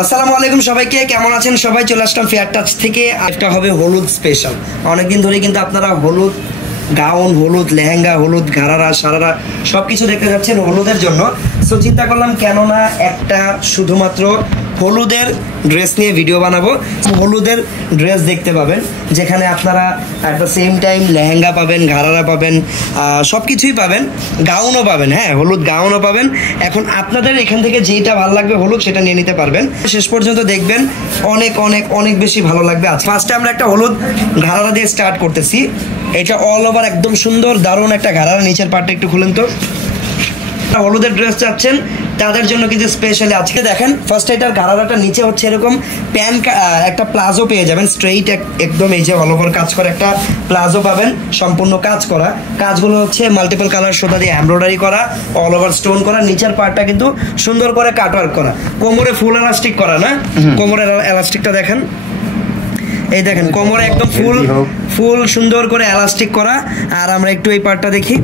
আসসালামু আলাইকুম সবাইকে, কেমন আছেন সবাই? চলে আসলাম ফেয়ার টাচ থেকে। একটা হবে হলুদ স্পেশাল। অনেকদিন ধরে কিন্তু আপনারা হলুদ গাউন, হলুদ লেহেঙ্গা, হলুদ ঘাড়ারা সারারা সবকিছু দেখতে যাচ্ছেন হলুদের জন্য। সো চিন্তা করলাম কেন না একটা শুধুমাত্র হলুদের ড্রেস নিয়ে ভিডিও বানাবো। হলুদের ড্রেস দেখতে পাবেন, যেখানে আপনারা at the same time lehenga পাবেন, ঘাড়ারা পাবেন, সব কিছুই পাবেন, গাউনও পাবেন। হ্যাঁ, হলুদ গাউনও পাবেন। এখন আপনাদের এখান থেকে যেটা ভালো লাগবে হলুদ, সেটা নিয়ে নিতে পারবেন। শেষ পর্যন্ত দেখবেন, অনেক অনেক অনেক বেশি ভালো লাগবে। আজ ফার্স্টে আমরা একটা হলুদ ঘাড়ারা দিয়ে স্টার্ট করতেছি। এটা অল ওভার একদম সুন্দর দারুণ একটা ঘাড়ারা। নিচের পার্টটা একটু খুলেন তো। হলুদের ড্রেস চাচ্ছেন তাদের জন্য কিন্তু স্পেশালি আজকে দেখেন, ফার্স্ট এটার ঘাড়ারাটা নিচে হচ্ছে এরকম প্যান্ট, একটা প্লাজো পেয়ে যাবেন স্ট্রেইট একদম। এই যে অল ওভার কাজ করা একটা প্লাজো পাবেন, সম্পূর্ণ কাজ করা। কাজগুলো হচ্ছে মাল্টিপল কালার সুতা দিয়ে এমব্রয়ডারি করা, অল ওভার স্টোন করা। নিচের পার্টটা কিন্তু সুন্দর করে কাটওয়ার্ক করা, কোমরে ফুল এলাস্টিক করা না। কোমরের এলাস্টিকটা দেখেন, এই দেখেন কোমরে একদম ফুল সুন্দর করে এলাস্টিক করা। আর আমরা একটু এই পার্টটা দেখি।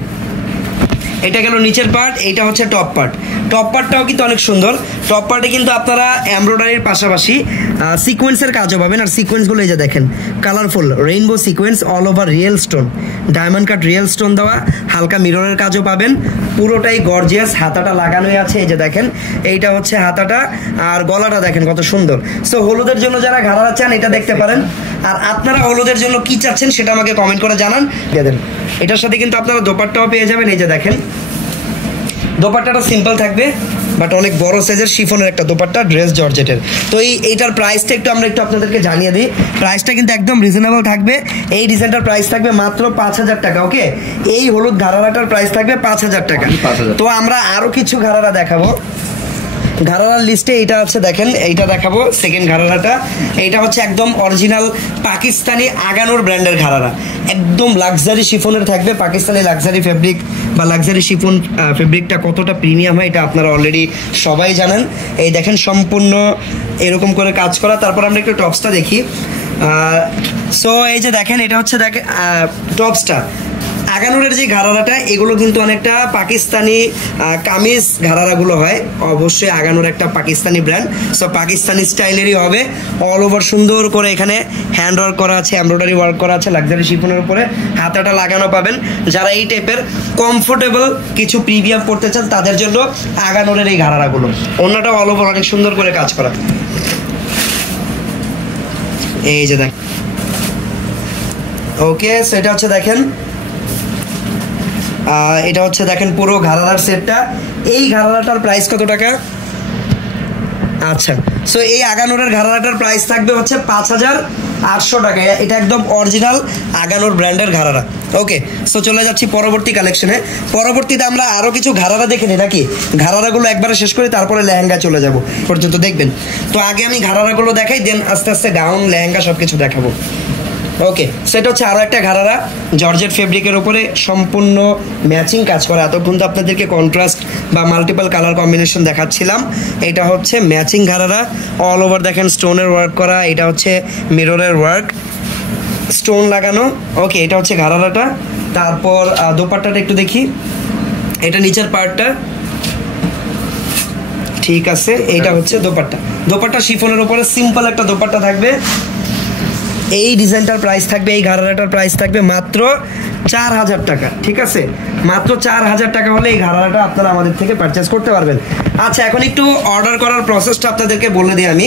এটা গেল নিচের পার্ট, এইটা হচ্ছে টপ পার্ট। টপ পার্টটাও কিন্তু অনেক সুন্দর। টপ পার্টে কিন্তু আপনারা এমব্রয়ডারির পাশাপাশি সিকোয়েন্সের কাজও পাবেন। আর সিকোয়েন্সগুলো এই যে দেখেন, colourful rainbow sequence, all over real stone, diamond cut real stone দেওয়া, হালকা মিররের কাজও পাবেন। পুরোটাই গর্জিয়াস। হাতাটা লাগানোই আছে, এই যে দেখেন, এইটা হচ্ছে হাতাটা। আর গলাটা দেখেন কত সুন্দর। সো হলুদের জন্য যারা ঘাড়ারা চান এটা দেখতে পারেন। আর আপনারা হলুদের জন্য কি চাচ্ছেন সেটা আমাকে কমেন্ট করে জানান, দিয়ে দেন। এটার সাথে কিন্তু আপনারা দোপাট্টাও পেয়ে যাবেন। এই যে দেখেন, দোপাট্টাটা সিম্পল থাকবে, বাট অনেক বড় সাইজের শিফনের একটা দোপাট্টা, ড্রেস জর্জেটের। তো এইটার প্রাইসটা একটু আপনাদেরকে জানিয়ে দিই। প্রাইসটা কিন্তু একদম রিজনেবল থাকবে। এই ডিজাইনটার প্রাইস থাকবে মাত্র 5,000 টাকা। ওকে, এই হলুদ ঘাড়ারাটার প্রাইস থাকবে 5,000 টাকা। তো আমরা আরো কিছু ঘাড়ারা দেখাবো। ঘাড়ারার লিস্টে এইটা আছে, দেখেন এইটা দেখাবো। সেকেন্ড ঘাড়ারাটা, এইটা হচ্ছে একদম অরিজিনাল পাকিস্তানি আগানোর ব্র্যান্ডের ঘাড়ারা। একদম লাক্সারি শিফনের থাকবে। পাকিস্তানি লাক্সারি ফেব্রিক বা লাক্সারি শিফন ফেব্রিকটা কতটা প্রিমিয়াম হয় এটা আপনারা অলরেডি সবাই জানেন। এই দেখেন সম্পূর্ণ এরকম করে কাজ করা। তারপর আমরা একটু টপসটা দেখি। সো এই যে দেখেন, এটা হচ্ছে দেখেন টপসটা। আগানুরের যে ঘাড়ারাটা, এগুলো কিন্তু অনেকটা পাকিস্তানি কামিজ ঘাড়ারাগুলো হয়। অবশ্যই আগানুর একটা পাকিস্তানি ব্র্যান্ড, সো পাকিস্তানি স্টাইলেরই হবে। অল ওভার সুন্দর করে এখানে হ্যান্ড ওয়ার্ক করা আছে, এমব্রয়ডারি ওয়ার্ক করা আছে লাক্সারি শিফনের উপরে। হাতাটা লাগানো পাবেন। যারা এই টাইপের কমফোর্টেবল কিছু প্রিমিয়াম পড়তে চান তাদের জন্য আগানুরের এই ঘাড়ারাগুলো। অন্যটা অল ওভার অনেক সুন্দর করে কাজ করা। এই যে দেখ, ওকে, সেটা হচ্ছে দেখেন, এটা হচ্ছে দেখেন পুরো ঘাড়ারার সেটটা। এই ঘাড়ারাটার প্রাইস কত টাকা? আচ্ছা, সো এই আগানোরের ঘাড়ারাটার প্রাইস থাকবে হচ্ছে 5,800 টাকা। এটা একদম অরিজিনাল আগানোর ব্র্যান্ডের ঘাড়ারা। ওকে, সো চলে যাচ্ছি পরবর্তী কালেকশনে। পরবর্তীতে আমরা আরো কিছু ঘাড়ারা দেখে নিই নাকি? ঘাড়ারাগুলো একবারে শেষ করি, তারপরে লেহেঙ্গা চলে যাব পর্যন্ত দেখবেন। তো আগে আমি ঘাড়ারাগুলো দেখাই, দেন আস্তে আস্তে গাউন লেহেঙ্গা সবকিছু দেখাবো। ওকে, সেটা হচ্ছে আরও একটা ঘাড়ারা, জর্জেট ফেব্রিকের উপরে সম্পূর্ণ ম্যাচিং কাজ করা। এতক্ষণ তো আপনাদেরকে কন্ট্রাস্ট বা মাল্টিপল কালার কম্বিনেশন দেখাচ্ছিলাম। এটা হচ্ছে ম্যাচিং ঘাড়ারা, অল ওভার দেখেন স্টোনের ওয়ার্ক করা। এটা হচ্ছে মিররের ওয়ার্ক, স্টোন লাগানো। ওকে, এটা হচ্ছে ঘাড়ারাটা। তারপর দোপাট্টাটা একটু দেখি। এটা নিচের পার্টটা, ঠিক আছে। এইটা হচ্ছে দোপাট্টা শিফনের উপরে সিম্পল একটা দোপাট্টা থাকবে। এই ডিজাইনটার প্রাইস থাকবে, এই ঘাড়ারাটার প্রাইস থাকবে মাত্র 4,000 টাকা। ঠিক আছে, মাত্র 4,000 টাকা হলে এই ঘাড়ারাটা আপনারা আমাদের থেকে পারচেস করতে পারবেন। আচ্ছা, এখন একটু অর্ডার করার প্রসেসটা আপনাদেরকে বলে দিই আমি।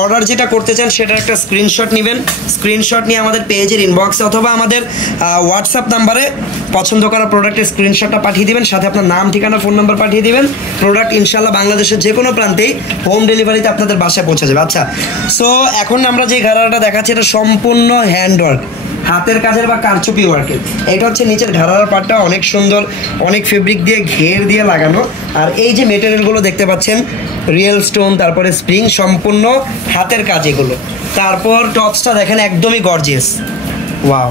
অর্ডার যেটা করতে চান সেটার একটা স্ক্রিনশট নেবেন। স্ক্রিনশট নিয়ে আমাদের পেজের ইনবক্সে অথবা আমাদের হোয়াটসঅ্যাপ নাম্বারে পছন্দ করা প্রোডাক্টের স্ক্রিনশটটা পাঠিয়ে দিবেন। সাথে আপনার নাম, ঠিকানা, ফোন নাম্বার পাঠিয়ে দিবেন। প্রোডাক্ট ইনশাল্লাহ বাংলাদেশের যে কোনো প্রান্তেই হোম ডেলিভারিতে আপনাদের বাসায় পৌঁছে যাবে। আচ্ছা, সো এখন আমরা যে ঘাড়ারাটা দেখাচ্ছি এটা সম্পূর্ণ হ্যান্ডওয়ার্ক, হাতের কাজের বা কারচুপি ওয়ার্কের। এটা হচ্ছে নিচের ঘাড়ারার পাটটা অনেক সুন্দর, অনেক ফেব্রিক দিয়ে ঘের দিয়ে লাগানো। আর এই যে মেটেরিয়ালগুলো দেখতে পাচ্ছেন, রিয়েল স্টোন, তারপরে স্প্রিং, সম্পূর্ণ হাতের কাজ এগুলো। তারপর টপসটা দেখেন একদমই গর্জিয়াস। ওয়াও,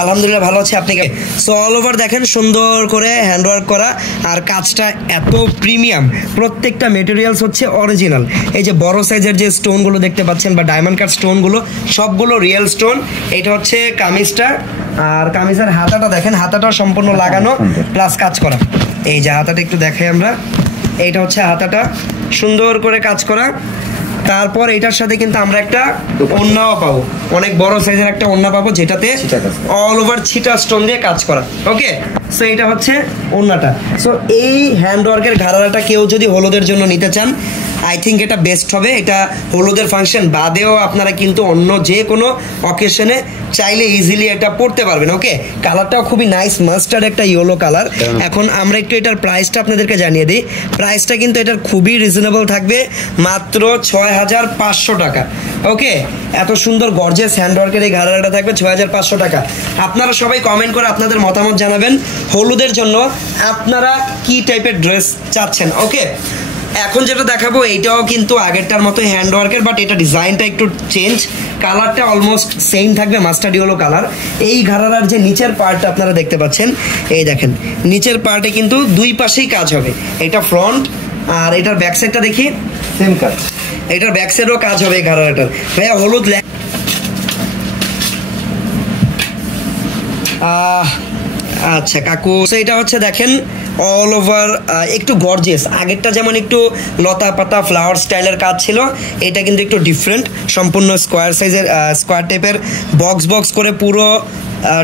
আলহামদুলিল্লাহ ভালো আছে। আপনি সো অল ওভার দেখেন সুন্দর করে হ্যান্ডওয়ার্ক করা। আর কাজটা এত প্রিমিয়াম, প্রত্যেকটা মেটেরিয়ালস হচ্ছে অরিজিনাল। এই যে বড় সাইজের যে স্টোনগুলো দেখতে পাচ্ছেন বা ডায়মন্ড কাট স্টোনগুলো, সবগুলো রিয়েল স্টোন। এটা হচ্ছে কামিজটা। আর কামিজের হাতাটা দেখেন, হাতাটাও সম্পূর্ণ লাগানো প্লাস কাজ করা। এই যে হাতাটা একটু দেখাই আমরা। এইটা হচ্ছে হাতাটা, সুন্দর করে কাজ করা। তারপর এটার সাথে কিন্তু আমরা একটা ওড়নাও পাবো, অনেক বড় সাইজের একটা ওড়না পাবো যেটাতে অল ওভার ছিটা স্টোন দিয়ে কাজ করা। ওকে, সো এটা হচ্ছে ওড়নাটা। সো এই হ্যান্ডওয়ার্কের ঘাড়াটা কেউ যদি হলুদের জন্য নিতে চান, আই থিঙ্ক এটা বেস্ট হবে। এটা হলুদের ফাংশন বাদেও আপনারা কিন্তু অন্য যে কোনো অকেশনে চাইলে ইজিলি এটা পড়তে পারবেন। ওকে, কালারটাও খুবই নাইস, মাস্টার্ড একটা ইয়েলো কালার। এখন আমরা একটু এটার প্রাইসটা আপনাদেরকে জানিয়ে দিই। প্রাইসটা কিন্তু এটার খুবই রিজনেবল থাকবে, মাত্র 6500 টাকা। ওকে, এত সুন্দর গর্জিয়াস হ্যান্ডওয়ার্কের এই ঘাড়াটা থাকবে 6500 টাকা। আপনারা সবাই কমেন্ট করে আপনাদের মতামত জানাবেন হলুদের জন্য আপনারা কি টাইপের ড্রেস চাচ্ছেন। ওকে, এখন যেটা দেখাবো এইটাও কিন্তু আগেরটার মতো হ্যান্ডওয়ার্কের, বাট এটা ডিজাইনটা একটু চেঞ্জ, কালারটা অলমোস্ট সেম থাকবে, মাস্টার্ড ইয়েলো কালার। এই ঘাড়ার যে নিচের পার্টটা আপনারা দেখতে পাচ্ছেন, এই দেখেন নিচের পার্টে কিন্তু দুই পাশেই কাজ হবে। এটা ফ্রন্ট, আর এটার ব্যাক সাইডটা দেখি সেম কাজ, এটার ব্যাক সাইডেও কাজ হবে এই ঘাড়াটার। ভাইয়া হলুদ আচ্ছা কাকু, এটা হচ্ছে দেখেন অল ওভার একটু গর্জিয়াস। আগেরটা যেমন একটু লতা পাতা ফ্লাওয়ার স্টাইলের কাজ ছিল, এটা কিন্তু একটু ডিফারেন্ট, সম্পূর্ণ স্কোয়ার সাইজের স্কোয়ার টাইপের বক্স বক্স করে পুরো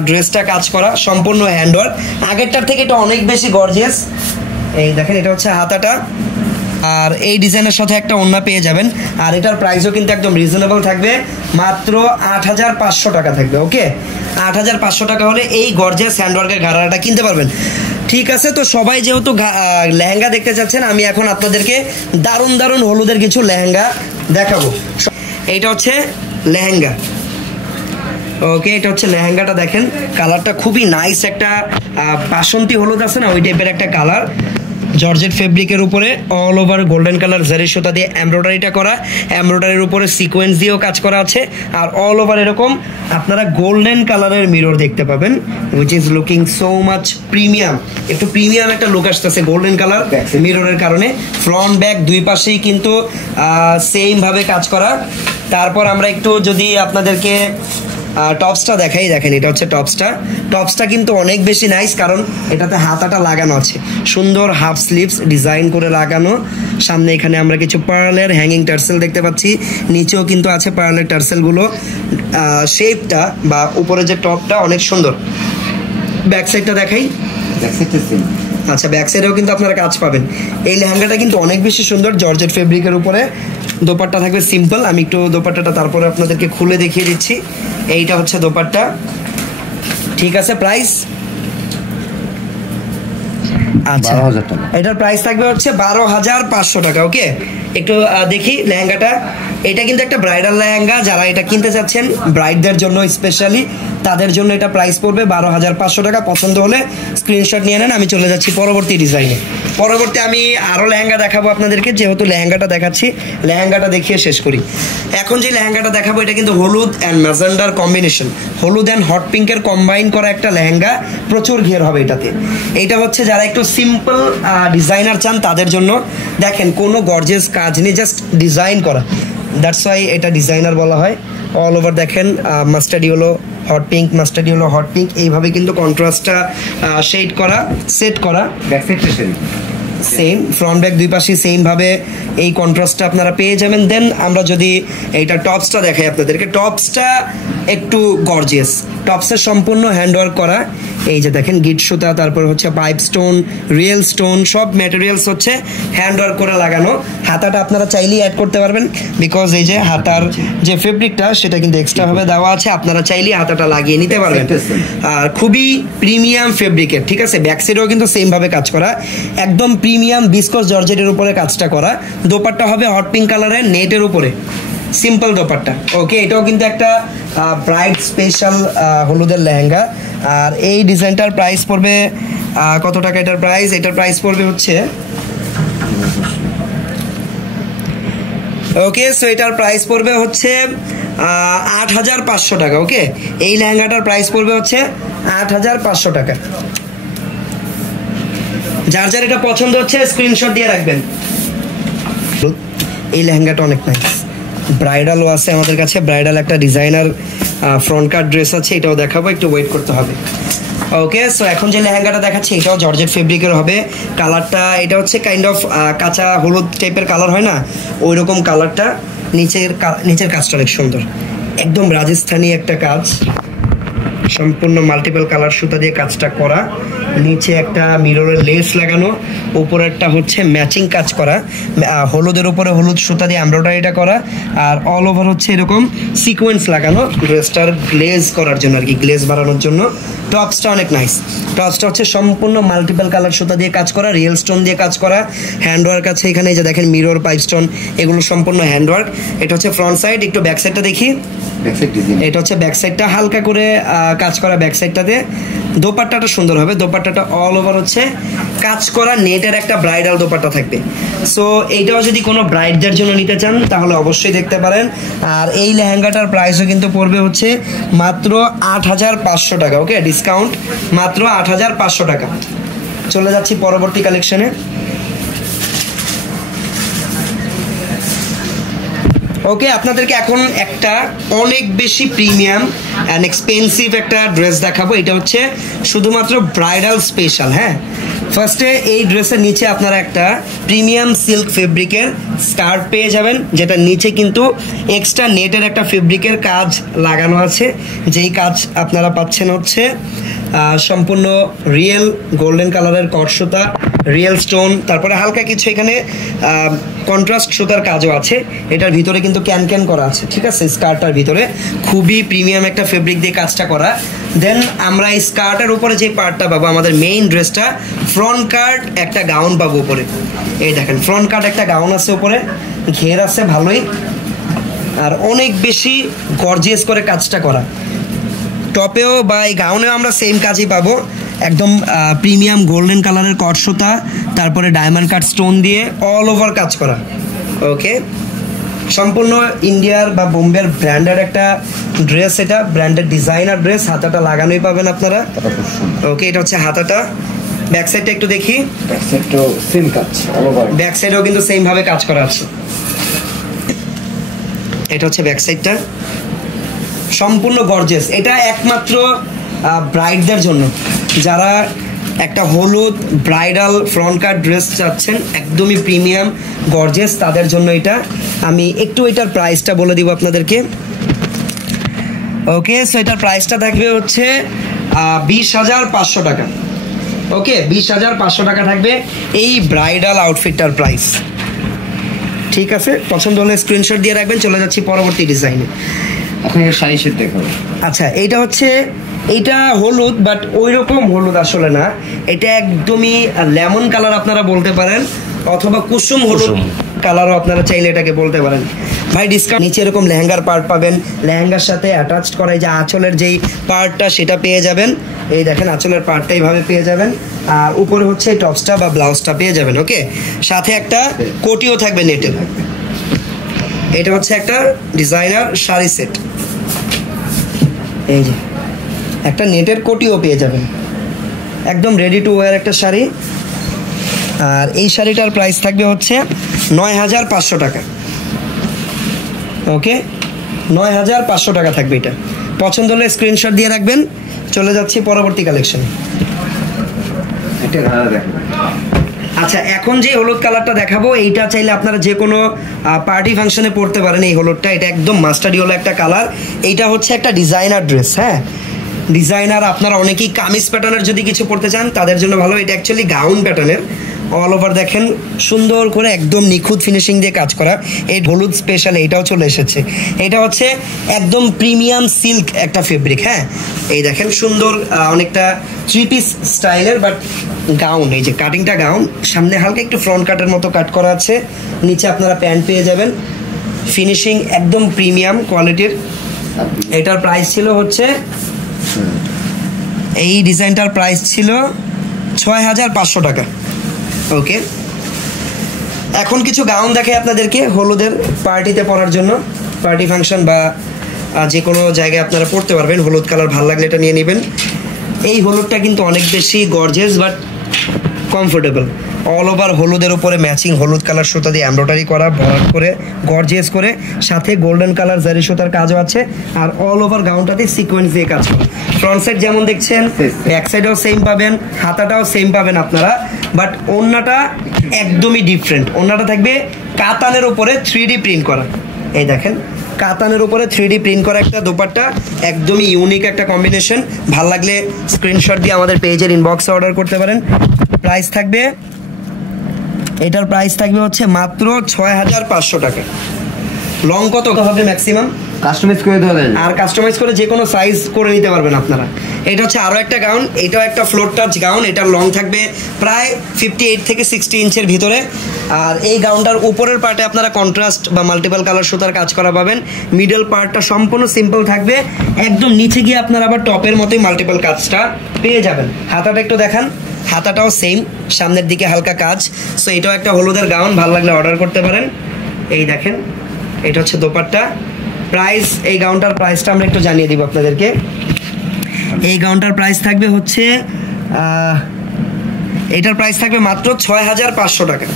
ড্রেসটা কাজ করা, সম্পূর্ণ হ্যান্ডওয়ার্ক। আগেরটার থেকে এটা অনেক বেশি গর্জিয়াস। এই দেখেন এটা হচ্ছে হাতাটা, আর এই ডিজাইনের সাথে একটা ওড়না পেয়ে যাবেন। আর এটার প্রাইসও কিন্তু একদম রিজনেবল থাকবে, মাত্র 8500 টাকা থাকবে। ওকে, 8500 টাকা হলে এই গর্জিয়াস হ্যান্ডওয়ার্কের ঘাড়াটা কিনতে পারবেন। ঠিক আছে, তো সবাই যেহেতু লেহেঙ্গা দেখতে চাচ্ছেন, আমি এখন আপনাদেরকে দারুণ দারুণ হলুদের কিছু লেহেঙ্গা দেখাবো। এইটা হচ্ছে লেহেঙ্গা। ওকে, এটা হচ্ছে লেহেঙ্গাটা, দেখেন কালারটা খুবই নাইস, একটা বাসন্তী হলুদ আছে না, ওই টাইপের একটা কালার। জর্জেট ফেব্রিকের উপরে অল ওভার গোল্ডেন কালার জারি সুতা দিয়ে এমব্রয়ডারিটা করা, এমব্রয়ডারির উপরে সিকোয়েন্স দিয়েও কাজ করা আছে, আর অল ওভার এরকম আপনারা গোল্ডেন কালারের মিরর দেখতে পাবেন, which is looking so much premium. একটু প্রিমিয়াম একটা লুক আসতেছে গোল্ডেন কালার মিররের কারণে। ফ্রন্ট ব্যাক দুই পাশেই কিন্তু সেম ভাবে কাজ করা। তারপর আমরা একটু যদি আপনাদেরকে টপসটা দেখাই, দেখেন এটা হচ্ছে টপসটা। টপসটা কিন্তু অনেক বেশি নাইস, কারণ এটাতে হাতাটা লাগানো আছে, সুন্দর হাফ স্লিভস ডিজাইন করে লাগানো। সামনে এখানে আমরা কিছু পার্লের হ্যাঙ্গিং টার্সেল দেখতে পাচ্ছি, নিচেও কিন্তু আছে পার্লের টার্সেলগুলো। শেপটা বা উপরে যে টপটা অনেক সুন্দর। ব্যাক সাইডটা দেখাই, আচ্ছা ব্যাক সাইডেও কিন্তু আপনারা কাজ পাবেন। এই লেহেঙ্গাটা কিন্তু অনেক বেশি সুন্দর, জর্জেট ফেব্রিকের উপরে। দোপাট্টা থাকবে সিম্পল, আমি একটু দোপাট্টাটা তারপরে আপনাদেরকে খুলে দেখিয়ে দিচ্ছি। এইটা হচ্ছে দোপাট্টা। ঠিক আছে, প্রাইস আচ্ছা এটার প্রাইস থাকবে হচ্ছে 12500 টাকা। ওকে, একটু দেখি লেহেঙ্গাটা। এটা কিন্তু একটা ব্রাইডাল লেহেঙ্গা, যারা এটা কিনতে চাচ্ছেন ব্রাইডদের জন্য স্পেশালি, তাদের জন্য এটা প্রাইস পড়বে 12500 টাকা। পছন্দ হলে স্ক্রিনশট নিয়ে নেন। আমি চলে যাচ্ছি পরবর্তী ডিজাইনে। পরবর্তী আমি আরও লেহেঙ্গা দেখাবো আপনাদেরকে, যেহেতু লেহেঙ্গাটা দেখাচ্ছি লেহেঙ্গাটা দেখিয়ে শেষ করি। এখন যে লেহেঙ্গাটা দেখাবো এটা কিন্তু হলুদ অ্যান্ড ম্যাজেন্ডার কম্বিনেশন, হলুদ অ্যান্ড হট পিঙ্কের কম্বাইন করা একটা লেহেঙ্গা, প্রচুর ঘের হবে এটাতে। এইটা হচ্ছে যারা একটু সিম্পল ডিজাইনার চান তাদের জন্য। দেখেন কোনো গর্জিয়াস কাজ নেই, জাস্ট ডিজাইন করা, দ্যাটস ওয়াই এটা ডিজাইনার বলা হয়। অল ওভার দেখেন mustard yellow hot pink, mustard yellow hot pink, এইভাবে কিন্তু কন্ট্রাস্টটা শেড করা, সেট করা। সেম ফ্রন্ট ব্যাক দুই পাশে সেম ভাবে এই কন্ট্রাস্টটা আপনারা পেয়ে যাবেন। দেন আমরা যদি এইটা টপসটা দেখাই আপনাদেরকে, টপসটা একটু গর্জিয়াস, টপসের সম্পূর্ণ হ্যান্ডওয়ার্ক করা। এই যে দেখেন গিট সুতা, তারপর হচ্ছে পাইপ স্টোন, রিয়েল স্টোন, সব ম্যাটেরিয়ালস হচ্ছে হ্যান্ডওয়ার্ক করে লাগানো। হাতাটা আপনারা চাইলেই অ্যাড করতে পারবেন, বিকজ এই যে হাতার যে ফেব্রিকটা সেটা কিন্তু এক্সট্রা ভাবে দেওয়া আছে, আপনারা চাইলেই হাতাটা লাগিয়ে নিতে পারবেন। আর খুবই প্রিমিয়াম ফেব্রিকের, ঠিক আছে। ব্যাক সাইডেও কিন্তু সেম ভাবে কাজ করা, একদম প্রিমিয়াম বিস্কস জর্জেটের উপরে কাজটা করা। দোপাট্টা হবে হট পিঙ্ক কালারের নেটের উপরে, সিম্পল দোপাট্টা। ওকে, এটাও কিন্তু একটা ব্রাইড স্পেশাল হলুদের লেহেঙ্গা। আর এই ডিজাইনটার প্রাইস পড়বে কত টাকা? এটার প্রাইস পড়বে হচ্ছে ওকে, সো এটার প্রাইস পড়বে হচ্ছে 8500 টাকা। ওকে, এই লেহেঙ্গাটার প্রাইস পড়বে হচ্ছে 8500 টাকা। যার যার এটা পছন্দ হচ্ছে স্ক্রিনশট দিয়ে রাখবেন। এই লেহেঙ্গাটা অনেক নাইস, ব্রাইডালও আছে আমাদের কাছে, ব্রাইডাল একটা ডিজাইনার ফ্রন্ট কাট ড্রেস আছে, এটাও দেখাবো, একটু ওয়েট করতে হবে। ওকে, সো এখন যে লেহেঙ্গাটা দেখাচ্ছি এটাও জর্জেট ফেব্রিকের হবে। কালারটা এটা হচ্ছে কাইন্ড অফ কাঁচা হলুদ টাইপের কালার হয় না, ওই রকম কালারটা। নিচের কাজটা অনেক সুন্দর, একদম রাজস্থানী একটা কাজ, সম্পূর্ণ মাল্টিপল কালার সুতা দিয়ে কাজটা করা, নিচে একটা মিররের লেস লাগানো, উপরেরটা হচ্ছে ম্যাচিং কাজ করা, হলুদের উপরে হলুদ সুতা দিয়ে এমব্রয়ডারিটা করা, আর অল ওভার হচ্ছে এরকম সিকোয়েন্স লাগানো ড্রেসটার গ্লেজ করার জন্য আর কি, গ্লেজ বাড়ানোর জন্য। টপসটা অনেক নাইস, টপসটা হচ্ছে সম্পূর্ণ মাল্টিপল কালার সুতা দিয়ে কাজ করা, রিয়েল স্টোন দিয়ে কাজ করা, হ্যান্ডওয়ার্ক আছে এখানে, যে দেখেন মিরর, পাইপ স্টোন, এগুলো সম্পূর্ণ হ্যান্ডওয়ার্ক। এটা হচ্ছে ফ্রন্ট সাইড, একটু ব্যাক সাইডটা দেখি। এটা হচ্ছে ব্যাক সাইডটা, হালকা করে কাজ করা ব্যাক সাইডটাতে। দোপাট্টাটা সুন্দর হবে, দোপাট্টাটা অল ওভার হচ্ছে কাজ করা নেটের একটা ব্রাইডাল দোপাট্টা থাকবে। সো এইটাও যদি কোনো ব্রাইডদের জন্য নিতে চান তাহলে অবশ্যই দেখতে পারেন। আর এই লেহেঙ্গাটার প্রাইসও কিন্তু পড়বে হচ্ছে মাত্র ৮৫০০ টাকা। ওকে, ডিসকাউন্ট মাত্র ৮৫০০ টাকা। চলে যাচ্ছি পরবর্তী কালেকশনে। ওকে, আপনাদেরকে এখন একটা অনেক বেশি প্রিমিয়াম অ্যান্ড এক্সপেন্সিভ একটা ড্রেস দেখাবো। এটা হচ্ছে শুধুমাত্র ব্রাইডাল স্পেশাল। হ্যাঁ, ফার্স্টে এই ড্রেসের নিচে আপনারা একটা প্রিমিয়াম সিল্ক ফেব্রিকের স্কার্ট পেয়ে যাবেন, যেটা নিচে কিন্তু এক্সট্রা নেটের একটা ফেব্রিকের কাজ লাগানো আছে। যেই কাজ আপনারা পাচ্ছেন হচ্ছে সম্পূর্ণ রিয়েল গোল্ডেন কালারের কট সুতা, রিয়েল স্টোন, তারপরে হালকা কিছু এখানে কন্ট্রাস্ট সুতার কাজও আছে। এটার ভিতরে কিন্তু ক্যান ক্যান করা আছে, ঠিক আছে, স্কার্টটার ভিতরে খুবই প্রিমিয়াম একটা ফেব্রিক দিয়ে কাজটা করা। দেন আমরা এই স্কার্টের উপরে যে পার্টটা পাবো, আমাদের মেইন ড্রেসটা ফ্রন্ট কাট একটা গাউন পাবো উপরে। এই দেখেন ফ্রন্ট কাট একটা গাউন আছে উপরে, ঘের আছে ভালোই, আর অনেক বেশি গর্জিয়াস করে কাজটা করা। টপেও বা এই গাউনেও আমরা সেম কাজই পাবো, একদম প্রিমিয়াম গোল্ডেন কালারের কট সুতা, তারপরে ডায়মন্ড কাট স্টোন দিয়ে অল ওভার কাজ করা। ওকে, সম্পূর্ণ ইন্ডিয়ার বা বোম্বের ব্র্যান্ডের একটা ড্রেস, এটা ব্র্যান্ডের ডিজাইনার ড্রেস। হাতাটা লাগানোই পাবেন আপনারা। ওকে, এটা হচ্ছে হাতাটা। ব্যাক সাইডটা একটু দেখি, ব্যাক সাইডেও কিন্তু সেম ভাবে কাজ করা আছে। এটা হচ্ছে ব্যাক সাইডটা, সম্পূর্ণ গর্জিয়াস। এটা একমাত্র ব্রাইডদের জন্য, যারা একটা হলুদ ব্রাইডাল ফ্রন্ট কাট ড্রেস চাচ্ছেন একদমই প্রিমিয়াম গর্জিয়াস, তাদের জন্য এটা। আমি একটু এটার প্রাইসটা বলে দিব আপনাদেরকে। ওকে, সো এটার প্রাইসটা থাকবে হচ্ছে ২০৫০০ টাকা। ওকে, ২০৫০০ টাকা থাকবে এই ব্রাইডাল আউটফিটটার প্রাইস। ঠিক আছে, পছন্দ হলে স্ক্রিনশট দিয়ে রাখবেন। চলে যাচ্ছি পরবর্তী ডিজাইনে। শাড়ি সেট দেখাবো। আচ্ছা, এইটা হচ্ছে, এইটা হলুদ, বাট ওই রকম হলুদ আসলে না, এটা একদমই লেমন কালার আপনারা বলতে পারেন, অথবা কুসুম হলুদ কালারও আপনারা চাইলে এটাকে বলতে পারেন। ভাই ডিসকাউন্ট, নিচে এরকম লেহেঙ্গার পার্ট পাবেন, লেহেঙ্গার সাথে অ্যাটাচড করা যে আঁচলের যেই পার্টটা সেটা পেয়ে যাবেন। এই দেখেন আঁচলের পার্টটা এইভাবে পেয়ে যাবেন, আর উপরে হচ্ছে টপসটা বা ব্লাউজটা পেয়ে যাবেন। ওকে, সাথে একটা কোটিও থাকবে নেটের। এটা হচ্ছে একটা ডিজাইনার শাড়ি সেট, এই যে একটা নেটের কোটিও পেয়ে যাবেন, একদম রেডি টু ওয়্যার একটা শাড়ি। আর এই শাড়িটার প্রাইস থাকবে হচ্ছে ৯৫০০ টাকা। ওকে, ৯৫০০ টাকা থাকবে এটা। পছন্দ হলে স্ক্রিনশট দিয়ে রাখবেন। চলে যাচ্ছি পরবর্তী কালেকশনে। আচ্ছা, এখন যে হলুদ কালারটা দেখাবো, এইটা চাইলে আপনারা যে কোনো পার্টি ফাংশনে পরতে পারেন। এই হলুদটা, এটা একদম মাস্টার্ড ইয়েলো একটা কালার। এইটা হচ্ছে একটা ডিজাইনার ড্রেস। হ্যাঁ, ডিজাইনার, আপনারা অনেকেই কামিজ প্যাটার্নের যদি কিছু পরতে চান তাদের জন্য ভালো। এটা অ্যাকচুয়ালি গাউন প্যাটার্নের, অল ওভার দেখেন সুন্দর করে একদম নিখুঁত ফিনিশিং দিয়ে কাজ করা। এই হলুদ স্পেশাল এইটাও চলে এসেছে। এটা হচ্ছে একদম প্রিমিয়াম সিল্ক একটা ফেব্রিক। হ্যাঁ, এই দেখেন সুন্দর অনেকটা থ্রি পিস স্টাইলের, বাট গাউন। এই যে কাটিংটা গাউন, সামনে হালকা একটু ফ্রন্ট কাটের মতো কাট করা আছে, নিচে আপনারা প্যান্ট পেয়ে যাবেন। ফিনিশিং একদম প্রিমিয়াম কোয়ালিটির। এটার প্রাইস ছিল হচ্ছে, এই ডিজাইনটার প্রাইস ছিল ৬৫০০ টাকা। ওকে, এখন কিছু গাউন দেখে আপনাদেরকে হলুদের পার্টিতে পরার জন্য, পার্টি ফাংশন বা যে কোনো জায়গায় আপনারা পরতে পারবেন। হলুদ কালার ভালো লাগলে এটা নিয়ে নেবেন। এই হলুদটা কিন্তু অনেক বেশি gorgeous but comfortable. All over হলুদের উপরে ম্যাচিং হলুদ কালার সুতা দিয়ে এমব্রয়ডারি করা, ভরাট করে গর্জিয়াস করে, সাথে গোল্ডেন কালার জারি সুতার কাজও আছে। আর অল ওভার গাউনটাতে সিকোয়েন্স দিয়ে কাজ করা। ফ্রন্ট সাইড যেমন দেখছেন, ব্যাক সাইডেও সেম পাবেন, হাতাটাও সেম পাবেন আপনারা, বাট ওড়নাটা একদমই ডিফারেন্ট। ওড়নাটা থাকবে কাতানের উপরে 3D প্রিন্ট করা। এই দেখেন কাতানের উপরে 3D প্রিন্ট করা একটা দোপাট্টা, একদমই ইউনিক একটা কম্বিনেশন। ভাল লাগলে স্ক্রিনশট দিয়ে আমাদের পেজের ইনবক্সে অর্ডার করতে পারেন। প্রাইস থাকবে, এটার প্রাইস থাকবে হচ্ছে মাত্র 6500 টাকা। লং কত হবে ম্যাক্সিমাম? কাস্টমাইজ করে দেবেন, আর কাস্টমাইজ করে যে কোনো সাইজ করে নিতে পারবেন আপনারা। এটা হচ্ছে আরও একটা গাউন, এটাও একটা ফ্লোর টাচ গাউন। এটার লং থাকবে প্রায় 58 থেকে 60 ইঞ্চের ভিতরে। আর এই গাউনটার উপরের পার্টে আপনারা কন্ট্রাস্ট বা মাল্টিপল কালার সুতার কাজ করা পাবেন। মিডল পার্টটা সম্পূর্ণ সিম্পল থাকবে, একদম নিচে গিয়ে আপনারা আবার টপের মতোই মাল্টিপল কাজটা পেয়ে যাবেন। হাতাটা একটু দেখান, হাতাটাও সেম, সামনের দিকে হালকা কাজ। সো এটাও একটা হলুদের গাউন, ভালো লাগলে অর্ডার করতে পারেন। এই দেখেন এটা হচ্ছে দোপাট্টা। প্রাইস, এই গাউনটার প্রাইসটা আমরা একটু জানিয়ে দিব আপনাদেরকে। এই গাউনটার প্রাইস থাকবে হচ্ছে এটার প্রাইস থাকবে মাত্র 6500 টাকা।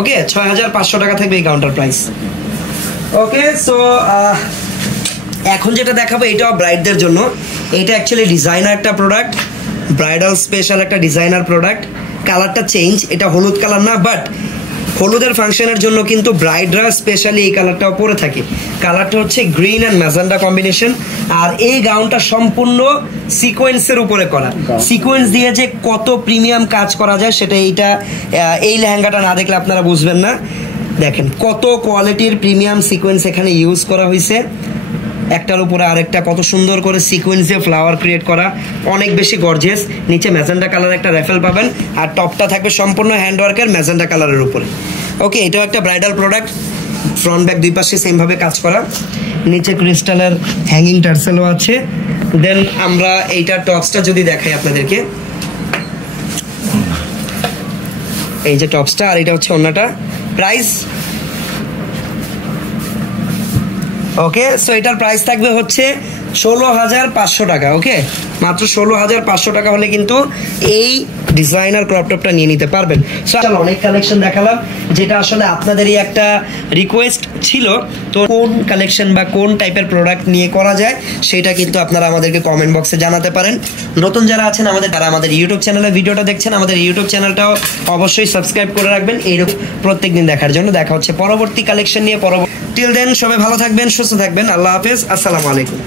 ওকে, 6500 টাকা থাকবে এই গাউনটার প্রাইস। ওকে, সো এখন যেটা দেখাবো এটাও ব্রাইডদের জন্য। এটা অ্যাকচুয়ালি ডিজাইনার একটা প্রোডাক্ট, ব্রাইডাল স্পেশাল একটা ডিজাইনার প্রোডাক্ট। কালারটা চেঞ্জ, এটা হলুদ কালার না, বাট হলুদের ফাংশনের জন্য কিন্তু ব্রাইডরা স্পেশালি এই কালারটাও পরে থাকে। কালারটা হচ্ছে গ্রিন অ্যান্ড ম্যাজেন্ডা কম্বিনেশন। আর এই গাউনটা সম্পূর্ণ সিকোয়েন্সের উপরে করা। সিকোয়েন্স দিয়ে যে কত প্রিমিয়াম কাজ করা যায় সেটা এই লেহেঙ্গাটা না দেখলে আপনারা বুঝবেন না। দেখেন কত কোয়ালিটির প্রিমিয়াম সিকোয়েন্স এখানে ইউজ করা হয়েছে, একটার উপরে আরেকটা কত সুন্দর করে সিকোয়েন্স দিয়ে ফ্লাওয়ার ক্রিয়েট করা, অনেক বেশি গর্জিয়াস। নিচে ম্যাজেন্ডা কালার একটা র্যাফেল পাবেন, আর টপটা থাকবে সম্পূর্ণ হ্যান্ডওয়ার্কের ম্যাজেন্ডা কালারের উপরে। ওকে, এটাও একটা ব্রাইডাল প্রোডাক্ট, ফ্রন্ট ব্যাক দুই পাশে সেমভাবে কাজ করা। নিচে ক্রিস্টালের হ্যাঙ্গিং টার্সেলও আছে। দেন আমরা এইটার টপসটা যদি দেখাই আপনাদেরকে, এই যে টপসটা, আর এটা হচ্ছে ওড়নাটা। প্রাইস, ওকে, সো এটার প্রাইস থাকবে হচ্ছে 16500 টাকা। ওকে, মাত্র 16500 টাকা হলে কিন্তু এই ডিজাইনার ক্রপ টপটা নিয়ে নিতে পারবেন। অনেক কালেকশন দেখালাম, যেটা আসলে আপনাদেরই একটা রিকোয়েস্ট ছিল। তো কোন কালেকশন বা কোন টাইপের প্রোডাক্ট নিয়ে করা যায় সেটা কিন্তু আপনারা আমাদেরকে কমেন্ট বক্সে জানাতে পারেন। নতুন যারা আছেন তারা আমাদের ইউটিউব চ্যানেলে ভিডিওটা দেখছেন, আমাদের ইউটিউব চ্যানেলটাও অবশ্যই সাবস্ক্রাইব করে রাখবেন এইরকম প্রত্যেকদিন দেখার জন্য। দেখা হচ্ছে পরবর্তী কালেকশন নিয়ে। টিল দেন সবাই ভালো থাকবেন, সুস্থ থাকবেন। আল্লাহ হাফেজ, আসসালামু আলাইকুম।